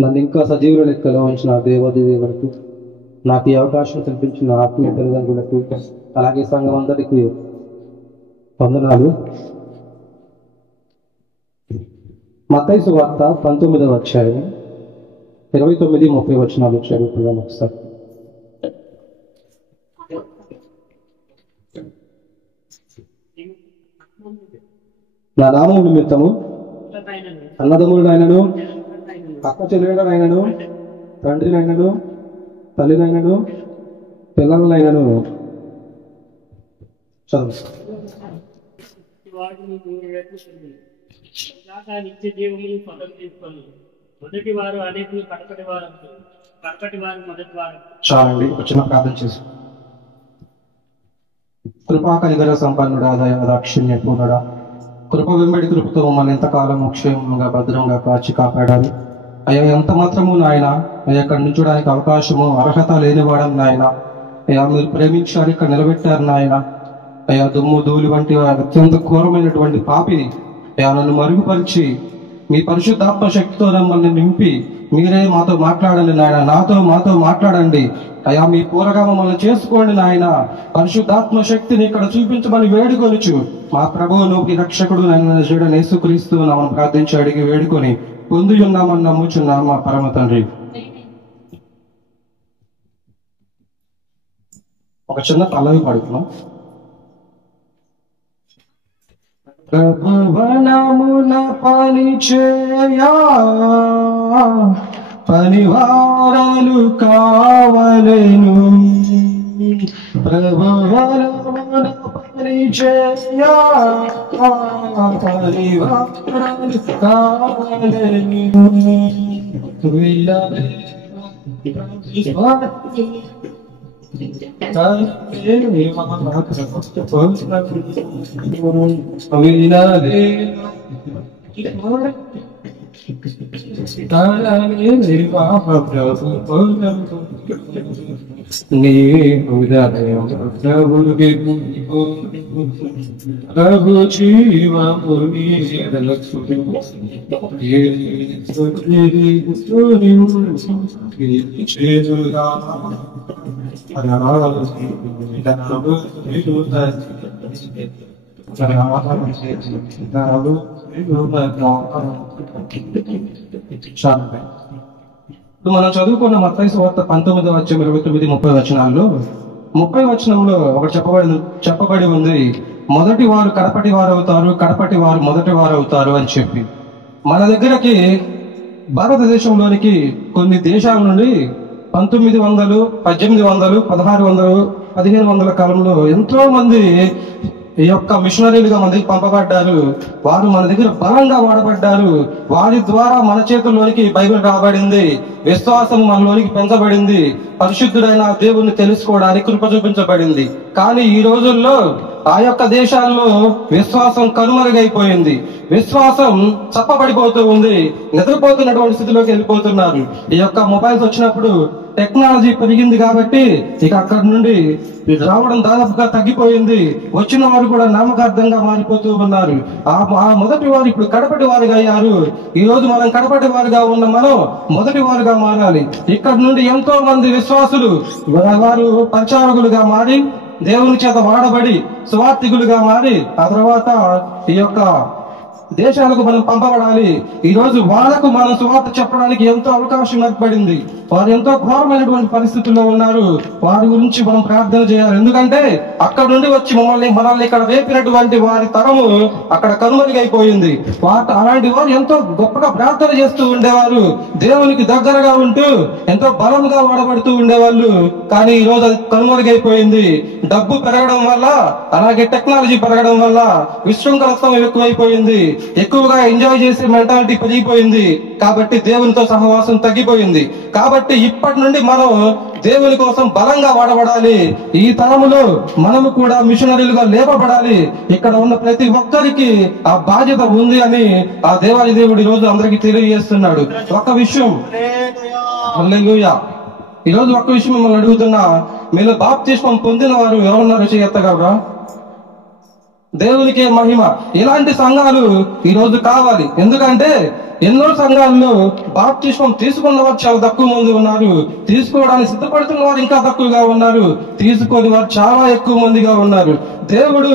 నన్ను ఇంకా సజీవుల లెక్కలో ఉంచిన దేవాది దేవులకు, నాకు ఈ అవకాశం కల్పించిన ఆత్మీయ తల్లిదండ్రులకు, అలాగే సంఘం అందరికీ వందనాలు. మత్తయి సువార్త 19వ అధ్యాయం 29-30 వచనాలు చదువుకుందాం ఒకసారి. నా నామము నిమిత్తము అన్నదమ్ములనైనను, అక్క చెల్లెళ్ళనైనను, తండ్రినైనను, తల్లినైనను, పిల్లలనైనను చదువు నిత్య జీవములు పదం తీసుకొని మొదటి వారు అనేకులు కడపటి వారు మొదటి వారు. చాలండి, వచ్చిన ప్రార్థన చేసి. కృపా కనిగర సంపన్నుడా, దయాదాక్షిణ్య పూర్ణుడా, కృప వెంబడి కృపతో మమ్మల్ని ఎంతకాలం క్షేమంగా భద్రంగా కాచి కాపాడాలి. అయ్యా, ఎంత మాత్రము నాయన అయ్యా ఇక్కడ నుంచడానికి అవకాశము అర్హత లేనివాడం నాయన. అయ్యా, మీరు ప్రేమించారు, ఇక్కడ నిలబెట్టారు నాయన. అయ్యా, దుమ్ము ధూళి వంటి అత్యంత ఘోరమైనటువంటి పాపిని అయ్యా నన్ను మరుగుపరిచి మీ పరిశుద్ధాత్మ శక్తితో మమ్మల్ని నింపి మీరే మాతో మాట్లాడండి నాయన, మాతో మాట్లాడండి అయ్యా. మీ పూరగా మమ్మల్ని చేసుకోండి నాయన. పరిశుద్ధాత్మ శక్తిని ఇక్కడ చూపించమని వేడుకొనుచు మా ప్రభువును ఈ రక్షకుడు నన్ను యేసుక్రీస్తు నామమున ప్రార్థించి అడిగి వేడుకొని పొంది ఉన్నామని నమ్ముచున్నాం మా పరమ తండ్రి. ఒక చిన్న పల్లవి పాడుతున్నాం. ప్రభువనమున పనిచేయా పనివారాలు కావలెను, ప్రభువనమున పనిచేయా పనివారాలు కావలెను. ప్రభు ఇప్పుడు మనం చదువుకున్న మత్తయి సువార్త 19వ అధ్యాయం 29-30 వచనాల్లో 30 వచనంలో ఒకటి చెప్పబడి ఉంది, మొదటి వారు కడపటి వారు అవుతారు, కడపటి వారు మొదటి వారు అవుతారు అని చెప్పి. మన దగ్గరకి భారతదేశంలోనికి కొన్ని దేశాల నుండి 1900, 1800, 1600, 1500 కాలంలో ఎంతో మంది ఈ యొక్క మిషనరీలుగా మన దగ్గర పంపబడ్డారు. వారు మన దగ్గర బలంగా వాడబడ్డారు. వారి ద్వారా మన చేతుల్లోనికి బైబిల్ రాబడింది, విశ్వాసం మనలోనికి పెంచబడింది, పరిశుద్ధుడైన దేవుణ్ణి తెలుసుకోవడానికి కృప చూపించబడింది. కానీ ఈ రోజుల్లో ఆ యొక్క దేశాల్లో విశ్వాసం కనుమరుగైపోయింది, విశ్వాసం చప్పబడిపోతూ ఉంది, నిద్రపోతున్నటువంటి స్థితిలోకి వెళ్ళిపోతున్నారు. ఈ యొక్క మొబైల్స్ వచ్చినప్పుడు టెక్నాలజీ పెరిగింది కాబట్టి ఇక అక్కడ నుండి రావడం దాదాపుగా తగ్గిపోయింది. వచ్చిన వారు కూడా నామకార్థంగా మారిపోతూ ఉన్నారు. ఆ మొదటి వారు ఇప్పుడు కడపటి వారుగా అయ్యారు. ఈ రోజు మనం కడపటి వారుగా ఉన్న మనం మొదటి వారుగా మారాలి. ఇక్కడ నుండి ఎంతో మంది విశ్వాసులు వారు పరిచారకులుగా మారి, దేవుని చేత వాడబడి సువార్థికులుగా మారి ఆ తర్వాత ఈ యొక్క దేశాలకు మనం పంపబడాలి. ఈ రోజు వాళ్ళకు మనం సువార్త చెప్పడానికి ఎంతో అవకాశం ఏర్పడింది. వారు ఎంతో ఘోరమైనటువంటి పరిస్థితుల్లో ఉన్నారు. వారి గురించి మనం ప్రార్థన చేయాలి. ఎందుకంటే అక్కడ నుండి వచ్చి మనల్ని ఇక్కడ రేపినటువంటి వారి తరము అక్కడ కనుమరుగైపోయింది. అలాంటి వారు ఎంతో గొప్పగా ప్రార్థన చేస్తూ ఉండేవారు, దేవునికి దగ్గరగా ఉంటూ ఎంతో బలంగా వాడబడుతూ ఉండేవాళ్ళు. కానీ ఈ రోజు అది కనుమరుగైపోయింది. డబ్బు పెరగడం వల్ల, అలాగే టెక్నాలజీ పెరగడం వల్ల విశృంఖలత్వం ఎక్కువైపోయింది, ఎక్కువగా ఎంజాయ్ చేసే మెంటాలిటీ పెరిగిపోయింది. కాబట్టి దేవునితో సహవాసం తగ్గిపోయింది. కాబట్టి ఇప్పటి నుండి మనం దేవుని కోసం బలంగా వాడబడాలి. ఈ తరములో మనము కూడా మిషనరీలుగా లేపబడాలి. ఇక్కడ ఉన్న ప్రతి ఒక్కరికి ఆ బాధ్యత ఉంది అని ఆ దేవాది దేవుడు ఈ రోజు అందరికీ తెలియజేస్తున్నాడు. ఒక విషయం, హల్లెలూయా, ఈ రోజు ఒక్క విషయం మిమ్మల్ని అడుగుతున్నా, మీలో బాప్తిస్మం పొందిన వారు ఎవరున్నారు? చేయెత్తగలరా? దేవునికే మహిమ. ఇలాంటి సంఘాలు ఈ రోజు కావాలి. ఎందుకంటే ఎన్నో సంఘాల్లో బాప్తిస్మం తీసుకున్న వారు చాలా తక్కువ మంది ఉన్నారు, తీసుకోవడానికి సిద్ధపడుతున్న వారు ఇంకా తక్కువగా ఉన్నారు, తీసుకొని వారు చాలా ఎక్కువ మందిగా ఉన్నారు. దేవుడు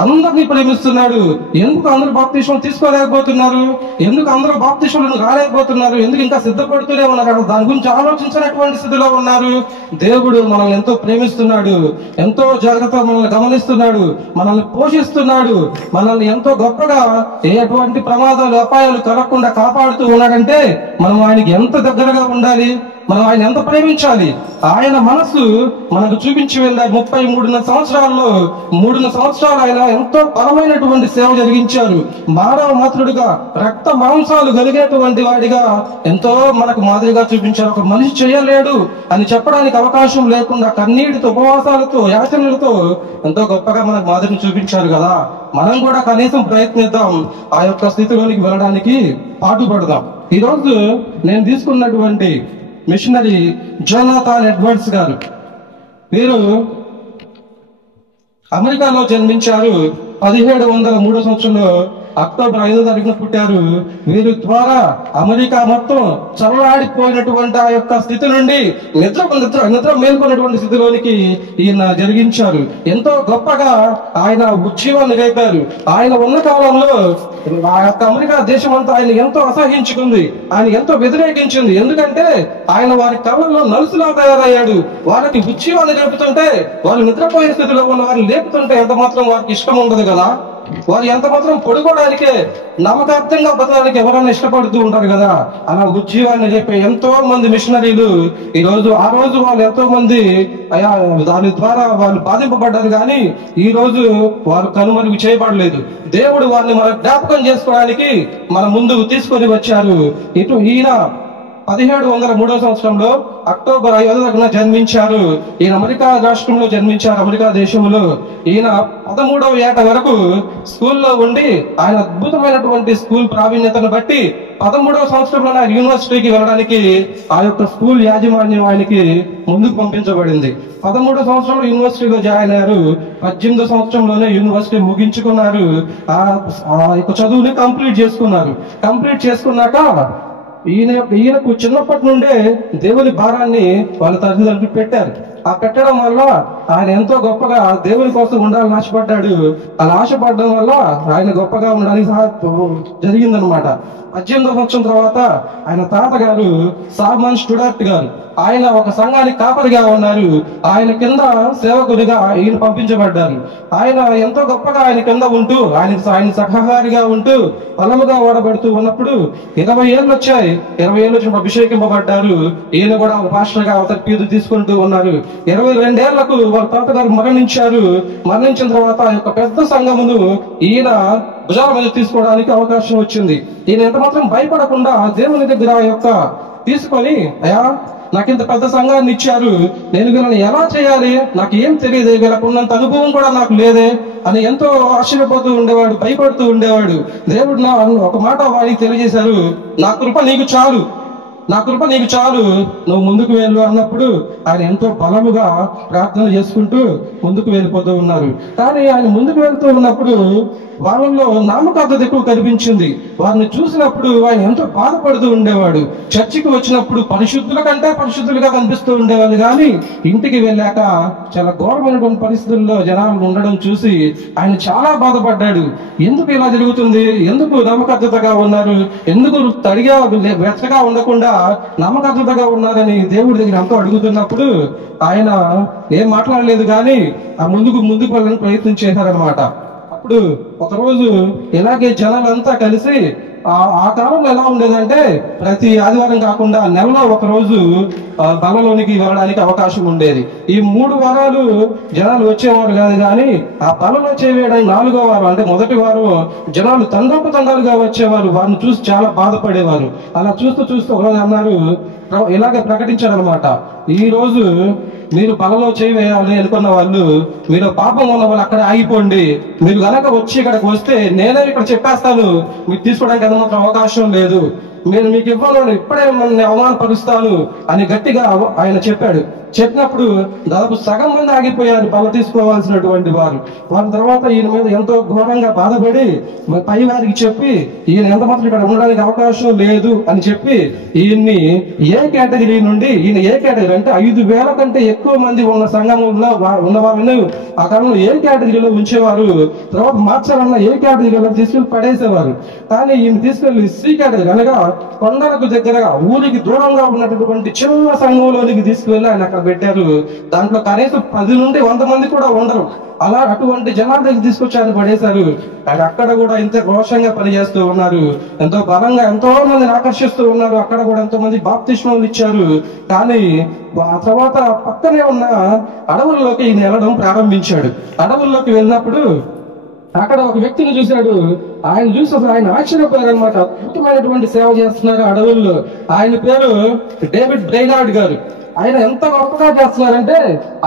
అందరినీ ప్రేమిస్తున్నాడు. ఎందుకు అందరూ బాప్తిస్మం తీసుకోలేకపోతున్నారు? ఎందుకు అందరూ బాప్తిస్మం రాలేకపోతున్నారు? ఎందుకు ఇంకా సిద్ధపడుతూనే ఉన్నారు? దాని గురించి ఆలోచించినటువంటి స్థితిలో ఉన్నారు. దేవుడు మనల్ని ఎంతో ప్రేమిస్తున్నాడు, ఎంతో జాగ్రత్తగా మనల్ని గమనిస్తున్నాడు, మనల్ని పోషిస్తున్నాడు, మనల్ని ఎంతో గొప్పగా ఎటువంటి ప్రమాదాలు అపాయాలు కలగకుండా కాపాడుతూ ఉన్నాడంటే మనం ఆయనకి ఎంత దగ్గరగా ఉండాలి, మనం ఆయన ఎంత ప్రేమించాలి. ఆయన మనసు మనకు చూపించి వెళ్ళారు. 33 సంవత్సరాల్లో 3 సంవత్సరాలు ఆయన ఎంతో బలమైనటువంటి సేవ జరిగించారు. మానవ మాతృడుగా రక్త మాంసాలు కలిగేటువంటి వాడిగా ఎంతో మనకు మాదిరిగా చూపించారు. ఒక మనిషి చేయలేడు అని చెప్పడానికి అవకాశం లేకుండా కన్నీటితో, ఉపవాసాలతో, యాచనలతో ఎంతో గొప్పగా మనకు మాదిరిని చూపించారు కదా. మనం కూడా కనీసం ప్రయత్నిద్దాం, ఆ యొక్క స్థితిలోనికి వెళ్ళడానికి పాటుపడదాం. ఈరోజు నేను తీసుకున్నటువంటి మిషనరీ జోనాథన్ ఎడ్వర్డ్స్ గారు, వీరు అమెరికాలో జన్మించారు. 1703 సంవత్సరంలో అక్టోబర్ 5వ తారీఖున పుట్టారు. వీరి ద్వారా అమెరికా మొత్తం చల్లాడిపోయినటువంటి ఆ యొక్క స్థితి నుండి నిద్ర మేల్కొన్నటువంటి స్థితిలోనికి ఈయన జరిగించారు. ఎంతో గొప్పగా ఆయన ఉజ్జీవాన్ని రేపారు. ఆయన ఉన్న కాలంలో ఆ యొక్క అమెరికా దేశం అంతా ఆయన ఎంతో అసహించుకుంది, ఆయన ఎంతో వ్యతిరేకించింది. ఎందుకంటే ఆయన వారి కళ్ళల్లో నలుసులా తయారయ్యాడు. వారికి ఉజ్జీవాన్ని రేపుతుంటే, వాళ్ళు నిద్రపోయే స్థితిలో ఉన్న వారిని లేపుతుంటే ఎంత మాత్రం వారికి ఇష్టం ఉండదు కదా. వారు ఎంత మాత్రం పొడుకోవడానికి, నమ్మకార్థంగా బతకడానికి ఎవరైనా ఇష్టపడుతూ ఉంటారు కదా. అలా ఉజ్జీవాన్ని చెప్పే ఎంతో మంది మిషనరీలు ఆ రోజు వాళ్ళు ఎంతో మంది దాని ద్వారా వాళ్ళు బాధింపబడ్డారు. కానీ ఈ రోజు వారు కనుమరుగు చేయబడలేదు. దేవుడు వారిని మన జ్ఞాపకం చేసుకోవడానికి మన ముందుకు తీసుకొని వచ్చారు. ఈయన 1703 సంవత్సరంలో అక్టోబర్ 5వ తారీఖున జన్మించారు. ఈయన అమెరికా రాష్ట్రంలో జన్మించారు, అమెరికా దేశంలో. ఈయన 13వ ఏట వరకు స్కూల్లో ఉండి ఆయన అద్భుతమైనటువంటి స్కూల్ ప్రావీణ్యతను బట్టి 13వ సంవత్సరంలో ఆయన యూనివర్సిటీకి వెళ్ళడానికి ఆ యొక్క స్కూల్ యాజమాన్యం ఆయనకి ముందుకు పంపించబడింది. 13వ సంవత్సరంలో యూనివర్సిటీలో జాయిన్ అయ్యారు. 18వ సంవత్సరంలోనే యూనివర్సిటీ ముగించుకున్నారు. ఆ యొక్క చదువుని కంప్లీట్ చేసుకున్నారు. కంప్లీట్ చేసుకున్నాక ఈయనకు చిన్నప్పటి నుండే దేవుని భారాన్ని వాళ్ళ తల్లిదండ్రులు పెట్టారు. ఆ పెట్టడం వల్ల ఆయన ఎంతో గొప్పగా దేవుని కోసం ఉండాలని ఆశపడ్డాడు. అలా ఆశపడడం వల్ల ఆయన గొప్పగా ఉండడానికి జరిగిందనమాట. 18వ సంవత్సరం తర్వాత ఆయన తాతగారు సాల్మన్ స్టూడర్ట్ గారు, ఆయన ఒక సంఘానికి కాపరిగా ఉన్నారు. ఆయన కింద సేవకుడిగా ఈయన పంపించబడ్డారు. ఆయన ఎంతో గొప్పగా ఆయన కింద ఉంటూ ఆయన సహకారిగా ఉంటూ బలముగా వాడబడుతూ ఉన్నప్పుడు 20 ఏళ్ళు వచ్చాయి. 20 ఏళ్ళు వచ్చినప్పుడు అభిషేకింపబడ్డారు. ఈయన కూడా ఒక పాస్టర్గా తర్ఫీదు తీసుకుంటూ ఉన్నారు. 22 ఏళ్లకు వాళ్ళ తాతగారు మరణించారు. మరణించిన తర్వాత ఆ యొక్క పెద్ద సంఘమును ఈయన భుజాల మీద తీసుకోవడానికి అవకాశం వచ్చింది. ఈయన ఎంత మాత్రం భయపడకుండా దేవుని దగ్గర ఆ యొక్క తీసుకొని, అయ్యా నాకు ఇంత పెద్ద సంఘాన్ని ఇచ్చారు, నేను వీళ్ళని ఎలా చేయాలి, నాకు ఏం తెలియదు, వీళ్ళకు ఉన్నంత అనుభవం కూడా నాకు లేదే అని ఎంతో ఆశ్చర్యపోతూ ఉండేవాడు, భయపడుతూ ఉండేవాడు. దేవుడు ఒక మాట వారికి తెలియజేశారు, నా కృప నీకు చాలు, నా కృప నీకు చాలు, నువ్వు ముందుకు వెళ్ళు అన్నప్పుడు ఆయన ఎంతో బలముగా ప్రార్థన చేసుకుంటూ ముందుకు వెళ్ళిపోతూ ఉన్నారు. కానీ ఆయన ముందుకు వెళ్తూ ఉన్నప్పుడు వాళ్ళలో నామకార్థత ఎక్కువ కనిపించింది. వారిని చూసినప్పుడు ఆయన ఎంతో బాధపడుతూ ఉండేవాడు. చర్చికి వచ్చినప్పుడు పరిశుద్ధుల కంటే పరిశుద్ధులుగా కనిపిస్తూ ఉండేవాళ్ళు, కానీ ఇంటికి వెళ్ళాక చాలా ఘోరమైనటువంటి పరిస్థితుల్లో జనాలు ఉండడం చూసి ఆయన చాలా బాధపడ్డాడు. ఎందుకు ఇలా జరుగుతుంది, ఎందుకు నామకార్థతగా ఉన్నారు, ఎందుకు తడిగా వెచ్చగా ఉండకుండా నమ్మకస్తుగా ఉన్నారని దేవుడి దగ్గర ఎంతో అడుగుతున్నప్పుడు ఆయన ఏం మాట్లాడలేదు, కానీ ఆ ముందుకు వెళ్ళని ప్రయత్నం చేశారనమాట. అప్పుడు ఒకరోజు ఇలాగే జనాలంతా కలిసి ఆ కాలంలో ఎలా ఉండేదంటే ప్రతి ఆదివారం కాకుండా నెలలో ఒక రోజు బలలోనికి వెళ్ళడానికి అవకాశం ఉండేది. ఈ 3 వారాలు జనాలు వచ్చేవారు కాదు, కానీ ఆ బలలో చేయడానికి 4వ వారం అంటే మొదటి వారం జనాలు తండోపతండాలుగా వచ్చేవారు. వారిని చూసి చాలా బాధపడేవారు. అలా చూస్తూ ఒకరోజు అన్నారు, ఇలాగే ప్రకటించారనమాట, ఈ రోజు మీరు బలలో చేయవేయాలి అనుకున్న వాళ్ళు, మీరు పాపం ఉన్న వాళ్ళు అక్కడ ఆగిపోండి, మీరు గనక వచ్చి ఇక్కడికి వస్తే నేనే ఇక్కడ చెప్పేస్తాను, మీరు తీసుకోవడానికి ఎంత మాత్రం అవకాశం లేదు. నేను మీకు ఇవ్వను, ఇప్పుడే మిమ్మల్ని అవమానపరుస్తాను అని గట్టిగా ఆయన చెప్పాడు. చెప్పినప్పుడు దాదాపు సగం మంది ఆగిపోయారు బల తీసుకోవాల్సినటువంటి వారు. వారి తర్వాత ఈయన మీద ఎంతో ఘోరంగా బాధపడి పై వారికి చెప్పి ఈయన ఎంత మాత్రం ఇక్కడ ఉండడానికి అవకాశం లేదు అని చెప్పి ఈయన్ని ఏ కేటగిరీ నుండి ఈయన ఏ కేటగిరీ అంటే 5,000 కంటే ఎక్కువ మంది ఉన్న సంఘంలో ఉన్న వాళ్ళని ఆ కాలంలో ఏ కేటగిరీలో ఉంచేవారు. తర్వాత మార్చాలన్న ఏ కేటగిరీలో తీసుకెళ్లి పడేసేవారు. కానీ ఈయన తీసుకెళ్లి సి కేటగిరీ అనగా కొండలకు దగ్గరగా ఊరికి దూరంగా ఉన్నటువంటి చిన్న సంఘంలోనికి తీసుకువెళ్ళి ఆయన అక్కడ పెట్టారు. దాంట్లో కనీసం 10 నుండి 100 మంది కూడా ఉండరు. అలా అటువంటి జనాల దగ్గర తీసుకొచ్చి ఆయన పడేశారు. ఆయన అక్కడ కూడా ఇంత రోషంగా పనిచేస్తూ ఉన్నారు. ఎంతో బలంగా ఎంతో మందిని ఆకర్షిస్తూ ఉన్నారు. అక్కడ కూడా ఎంతో మంది బాప్తిస్మాలు ఇచ్చారు. కానీ ఆ తర్వాత పక్కనే ఉన్న అడవుల్లోకి ఈయన వెళ్ళడం ప్రారంభించాడు. అడవుల్లోకి వెళ్ళినప్పుడు అక్కడ ఒక వ్యక్తిని చూశాడు. ఆయన చూసి అసలు ఆయన ఆశ్చర్యపోయారు అనమాట. అద్భుతమైనటువంటి సేవ చేస్తున్నారు అడవుల్లో. ఆయన పేరు డేవిడ్ బ్రైనార్డ్ గారు. ఆయన ఎంత గొప్పగా చేస్తున్నారంటే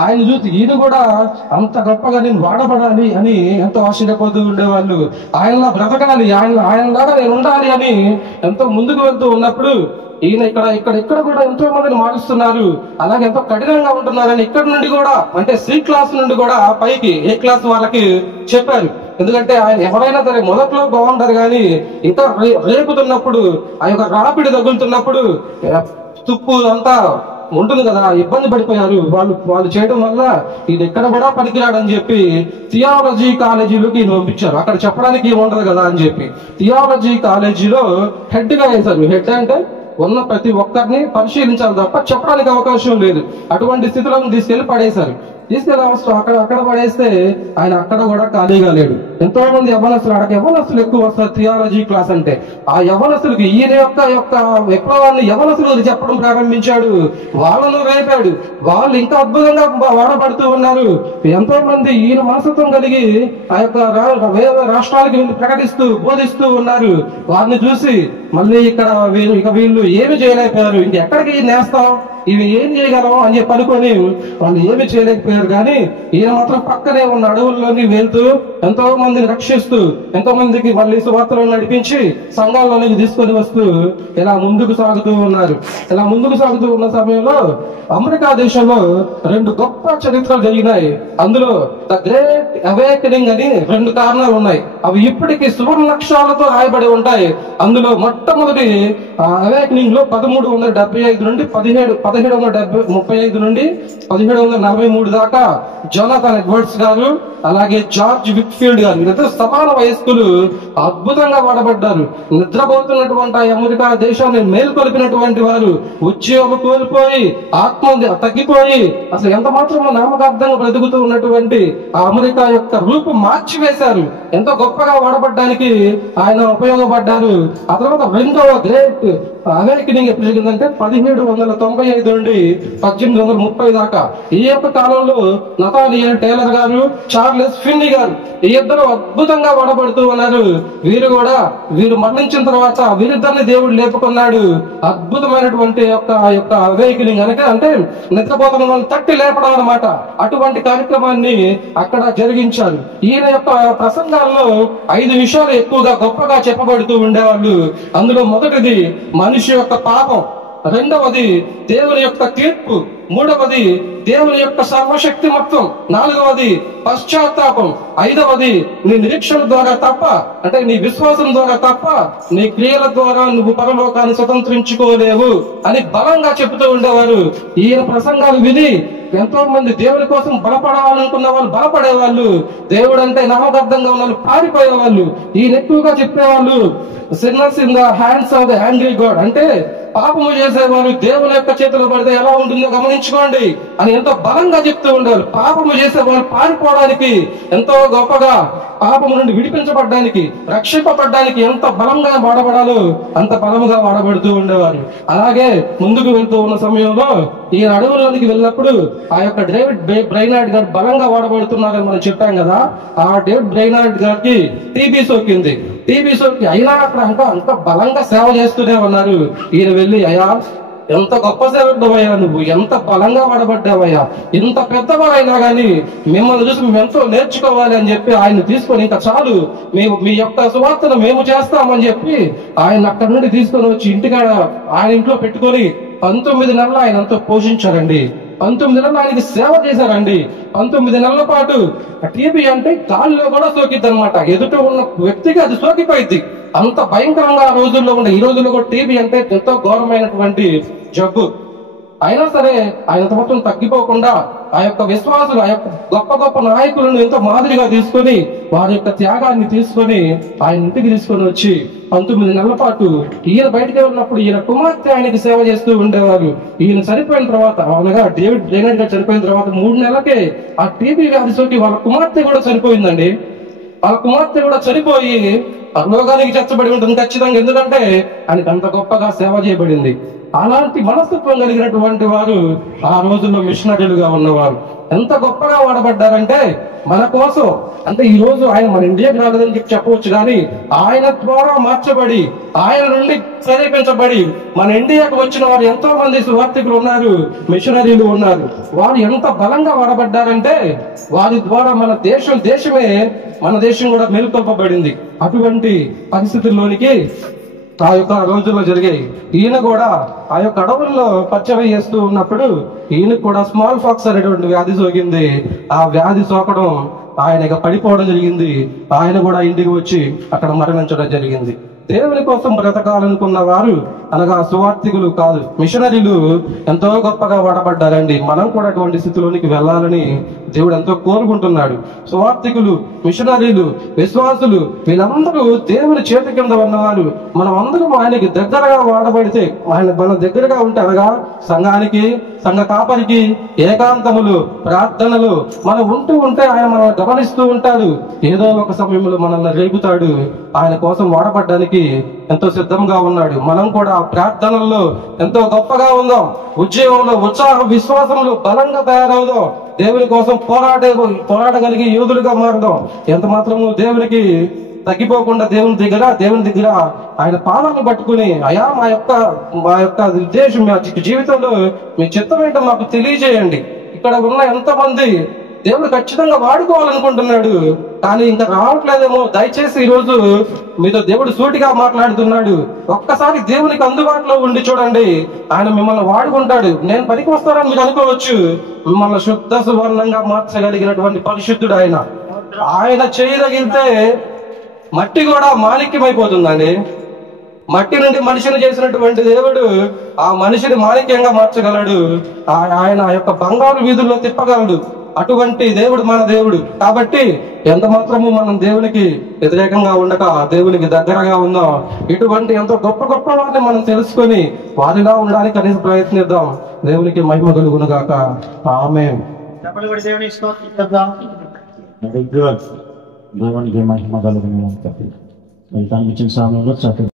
ఆయన చూసి ఈయన కూడా అంత గొప్పగా నేను వాడబడాలి అని ఎంతో ఆశ్చర్యపోతూ ఉండేవాళ్ళు. ఆయనలా బ్రతకాలి, ఆయనలాగా నేను ఉండాలి అని ఎంతో ముందుకు వెళ్తూ ఉన్నప్పుడు ఈయన ఇక్కడ కూడా ఎంతో మందిని మారుస్తున్నారు. అలాగే ఎంతో కఠినంగా ఉంటున్నారని ఇక్కడ నుండి కూడా అంటే సి క్లాస్ నుండి కూడా పైకి ఏ క్లాస్ వాళ్ళకి చెప్పారు. ఎందుకంటే ఆయన ఎవరైనా సరే మొదట్లో బాగుంటారు, కానీ ఇంకా రేపుతున్నప్పుడు ఆ యొక్క రాపిడి తగులుతున్నప్పుడు తుప్పు అంతా ఉంటుంది కదా, ఇబ్బంది పడిపోయారు. వాళ్ళు చేయడం వల్ల ఇది ఎక్కడ కూడా పనికిరాడని చెప్పి థియాలజీ కాలేజీలోకి పంపించారు. అక్కడ చెప్పడానికి ఏముంటది కదా అని చెప్పి థియాలజీ కాలేజీలో హెడ్ గా వేశారు. హెడ్ అంటే ఉన్న ప్రతి ఒక్కరిని పరిశీలించాలి తప్ప చెప్పడానికి అవకాశం లేదు. అటువంటి స్థితిలో తీసుకెళ్లి పడేశారు. తీసుకెళ్ళి అక్కడ పడేస్తే ఆయన అక్కడ కూడా ఖాళీగా లేడు. ఎంతో మంది యవ్వనస్తులు, అక్కడ యవ్వనస్తులు ఎక్కువ వస్తారు థియాలజీ క్లాస్ అంటే. ఆ యవ్వనస్తులకి ఈయన యొక్క విప్లవాన్ని యవ్వనస్తులు చెప్పడం ప్రారంభించాడు. వాళ్ళను రేపాడు. వాళ్ళు ఇంకా అద్భుతంగా వాడబడుతూ ఉన్నారు. ఎంతో మంది ఈయన మనస్తత్వం కలిగి ఆ యొక్క వేరే రాష్ట్రాలకి ప్రకటిస్తూ బోధిస్తూ ఉన్నారు. వారిని చూసి మళ్ళీ వీళ్ళు ఏమి చేయలేకపోయారు. ఇంకెక్కడికి నేస్తాం, ఇవి ఏం చేయగలం అని చెప్పి అనుకొని వాళ్ళు ఏమి చేయలేకపోయారు. కానీ ఈయన మాత్రం పక్కనే ఉన్న అడవుల్లోకి వెళ్తూ ఎంతో మందిని రక్షిస్తూ ఎంతో మందికి మళ్ళీ సువార్తలను నడిపించి సంఘాల్లోనికి తీసుకొని వస్తూ ఇలా ముందుకు సాగుతూ ఉన్నారు. ఇలా ముందుకు సాగుతూ ఉన్న సమయంలో అమెరికా దేశంలో 2 గొప్ప చరిత్రలు జరిగినాయి. అందులో ద గ్రేట్ అవేకనింగ్ అని 2 కారణాలు ఉన్నాయి. అవి ఇప్పటికీ సువర్ణాక్షరాలతో రాయబడి ఉంటాయి. అందులో మొట్టమొదటి అవేకనింగ్ లో 1375 నుండి 1735 నుండి 1743 దాకా జోనాథన్ ఎడ్వర్డ్స్ గారు అలాగే జార్జ్ విక్ఫీల్డ్ గారు వీళ్ళిద్దరు సమాన వయస్కులు అద్భుతంగా వాడబడ్డారు. నిద్రపోతున్నటువంటి అమెరికా దేశాన్ని మేల్కొల్పినటువంటి వారు, ఉద్యోగం కోల్పోయి ఆత్మ తగ్గిపోయి అసలు ఎంత మాత్రం నామకార్థంగా బ్రతుకుతూ ఉన్నటువంటి ఆ అమెరికా యొక్క రూపం మార్చివేశారు. ఎంతో గొప్పగా వాడబడ్డానికి ఆయన ఉపయోగపడ్డారు. ఆ తర్వాత 2వ గ్రేట్ అవేకనింగ్ ఎప్పుడు జరిగిందంటే 1795 నుండి 1830 దాకా. ఈ యొక్క కాలంలో నతానియల్ టేలర్ గారు, చార్లెస్ ఫిన్నీ గారు ఈ ఇద్దరు అద్భుతంగా వాడబడుతూ ఉన్నారు. వీరు మరణించిన తర్వాత వీరిద్దరిని దేవుడు లేపుకున్నాడు. అద్భుతమైనటువంటి యొక్క అవేకనింగ్ అంటే నిద్రపోతున్న వాళ్ళని తట్టి లేపడం అన్నమాట. అటువంటి కార్యక్రమాన్ని అక్కడ జరిగించారు. ఈయన యొక్క ప్రసంగాల్లో 5 విషయాలు ఎక్కువగా గొప్పగా చెప్పబడుతూ ఉండేవాళ్ళు. అందులో మొదటిది మనిషి యొక్క పాపం, 2వది దేవుని యొక్క తీర్పు, 3వది దేవుని యొక్క సర్వశక్తిమత్వం, 4వది పశ్చాత్తాపం, 5వది నీ నిరీక్షణ ద్వారా తప్ప అంటే నీ విశ్వాసం ద్వారా తప్ప నీ క్రియల ద్వారా నువ్వు పరలోకాన్ని స్వతంత్రించుకోలేవు అని బలంగా చెబుతూ ఉండేవారు. ఈయన ప్రసంగాలు విని ఎంతో మంది దేవుని కోసం బలపడాలనుకున్న వాళ్ళు బలపడేవాళ్ళు, దేవుడు అంటే నమ్మకర్థంగా ఉన్న వాళ్ళు పారిపోయేవాళ్ళు. ఈయన ఎక్కువగా చెప్పేవాళ్ళు sinners in the hands of the angry God అంటే పాపము చేసేవారు దేవుని యొక్క చేతిలో పడితే ఎలా ఉంటుందో గమనించుకోండి అని ఎంతో బలంగా చెప్తూ ఉండేవారు. పాపము చేసేవారు పారిపోవడానికి ఎంతో గొప్పగా, పాపము నుండి విడిపించబడ్డానికి రక్షింపబడ్డానికి ఎంత బలంగా వాడబడాలో అంత బలముగా వాడబడుతూ ఉండేవారు. అలాగే ముందుకు వెళ్తూ ఉన్న సమయంలో ఈ అడవుల్లోనికి వెళ్ళినప్పుడు ఆ యొక్క డేవిడ్ బ్రైనార్డ్ గారు బలంగా వాడబడుతున్నారని మనం చెప్పాం కదా. ఆ డేవిడ్ బ్రైనార్డ్ గారికి టీబీ సోకింది. టీబీ సోకి అయినా అక్కడ అంత బలంగా సేవ చేస్తూనే ఉన్నారు. ఈయన వెళ్ళి, అయ్యా ఎంత గొప్ప సేవకుడవయ్యా, నువ్వు ఎంత బలంగా వాడబడ్డావయ్యా, ఇంత పెద్దవారైనా కానీ మిమ్మల్ని చూసి మేము ఎంతో నేర్చుకోవాలి అని చెప్పి ఆయన తీసుకొని, ఇంకా చాలు మీ యొక్క సువార్తను మేము చేస్తామని చెప్పి ఆయన అక్కడి నుండి తీసుకొని వచ్చి ఇంటికాడ ఆయన ఇంట్లో పెట్టుకొని 19 నెలలు ఆయన ఎంతో పోషించారండి. 19 నెలలు ఆయనకి సేవ చేశారండి. 19 నెలల పాటు టీబీ అంటే గాలిలో కూడా సోకిద్ది అనమాట. ఎదుట ఉన్న వ్యక్తికి అది సోకిపోయింది. అంత భయంకరంగా ఆ రోజుల్లో ఉండే. ఈ రోజుల్లో కూడా టీబీ అంటే ఎంతో ఘోరమైనటువంటి జబ్బు. అయినా సరే ఆయన మొత్తం తగ్గిపోకుండా ఆ యొక్క విశ్వాసులు, ఆ యొక్క గొప్ప గొప్ప నాయకులను ఎంతో మాదిరిగా తీసుకొని వారి యొక్క త్యాగాన్ని తీసుకొని ఆయన ఇంటికి తీసుకొని వచ్చి 19 నెలల పాటు ఈయన బయటకు ఉన్నప్పుడు ఈయన కుమార్తె ఆయనకి సేవ చేస్తూ ఉండేవారు. ఈయన చనిపోయిన తర్వాత, అనగా డేవిడ్ బ్రెయినర్డ్ గారు చనిపోయిన తర్వాత 3 నెలలకే ఆ టీబీ వ్యాధి సోకి వాళ్ళ కుమార్తె కూడా చనిపోయిందండి. వాళ్ళ కుమార్తె కూడా చనిపోయి పరలోకానికి చేర్చబడి ఉంటుంది ఖచ్చితంగా. ఎందుకంటే ఆయనకి అంత గొప్పగా సేవ చేయబడింది. అలాంటి మనస్తత్వం కలిగినటువంటి వారు ఆ రోజుల్లో మిషనరీలుగా ఉన్నవారు. ఎంత గొప్పగా వాడబడ్డారంటే మన కోసం. అంటే ఈ రోజు ఆయన మన ఇండియాకి రాలేదని చెప్పవచ్చు, కానీ ఆయన ద్వారా మార్చబడి, ఆయన నుండి ప్రేరేపించబడి మన ఇండియాకు వచ్చిన వారు ఎంతో మంది సువార్థికులు ఉన్నారు, మిషనరీలు ఉన్నారు. వారు ఎంత బలంగా వాడబడ్డారంటే వారి ద్వారా మన దేశం కూడా మేలుకొల్పబడింది. అటువంటి పరిస్థితుల్లోనికి ఆ యొక్క రోజుల్లో జరిగాయి. ఈయన కూడా ఆ యొక్క అడవుల్లో పచ్చవి చేస్తూ ఉన్నప్పుడు ఈయనకు కూడా స్మాల్ ఫాక్స్ అనేటువంటి వ్యాధి సోకింది. ఆ వ్యాధి సోకడం ఆయన పడిపోవడం జరిగింది. ఆయన కూడా ఇంటికి వచ్చి అక్కడ మరణించడం జరిగింది. దేవుని కోసం బ్రతకాలనుకున్న వారు, అనగా సువార్థికులు కాదు, మిషనరీలు ఎంతో గొప్పగా వాడబడ్డారండి. మనం కూడా అటువంటి స్థితిలోనికి వెళ్ళాలని దేవుడు ఎంతో కోరుకుంటున్నాడు. సువార్థికులు, మిషనరీలు, విశ్వాసులు వీళ్ళందరూ దేవుని చేతి కింద ఉన్నవారు. మనం అందరం ఆయనకి దగ్గరగా వాడబడితే, ఆయన మన దగ్గరగా ఉంటే, అనగా సంఘానికి, సంఘ కాపరికి ఏకాంతములు, ప్రార్థనలు మనం ఉంటే ఆయన మనల్ని గమనిస్తూ ఉంటాడు. ఏదో ఒక సమయంలో మనల్ని రేపుతాడు. ఆయన కోసం వాడబడ్డానికి ఎంతో సిద్ధంగా ఉన్నాడు. మనం కూడా ప్రార్థనల్లో ఎంతో గొప్పగా ఉందాం. ఉద్యోగంలో ఉత్సాహం, విశ్వాసంలో బలంగా తయారవుదాం. దేవుని కోసం పోరాడగలిగి యోధులుగా మారుదాం. ఎంత మాత్రము దేవునికి తగ్గిపోకుండా దేవుని దగ్గర ఆయన పాదాలను పట్టుకుని, అయా మా యొక్క ఉద్దేశం, మా జీవితంలో మీ చిత్తం ఏంటో మాకు తెలియజేయండి. ఇక్కడ ఉన్న ఎంతమంది దేవుడు ఖచ్చితంగా వాడుకోవాలనుకుంటున్నాడు, కానీ ఇంకా రావట్లేదేమో. దయచేసి ఈ రోజు మీతో దేవుడు సూటిగా మాట్లాడుతున్నాడు. ఒక్కసారి దేవునికి అందుబాటులో ఉండి చూడండి, ఆయన మిమ్మల్ని వాడుకుంటాడు. నేను పనికి వస్తానని మీరు అనుకోవచ్చు. మిమ్మల్ని శుద్ధ సువర్ణంగా మార్చగలిగినటువంటి పరిశుద్ధుడు ఆయన. ఆయన చేయగలిగితే మట్టి కూడా మాణిక్యమైపోతుందండి. మట్టి నుండి మనిషిని చేసినటువంటి దేవుడు ఆ మనిషిని మాణిక్యంగా మార్చగలడు. ఆయన ఆ యొక్క బంగారు వీధుల్లో తిప్పగలడు. అటువంటి దేవుడు మన దేవుడు. కాబట్టి ఎంత మాత్రము మనం దేవునికి వ్యతిరేకంగా ఉండక దేవునికి దగ్గరగా ఉందాం. ఇటువంటి ఎంతో గొప్ప గొప్ప వారిని మనం తెలుసుకొని వారిలా ఉండడానికి కనీసం ప్రయత్నిద్దాం. దేవునికి మహిమ కలుగును గాక. ఆమేన్. దేవునికి మహిమ కలుగును గాక. ఇచ్చిన సమయంలో చక్కగా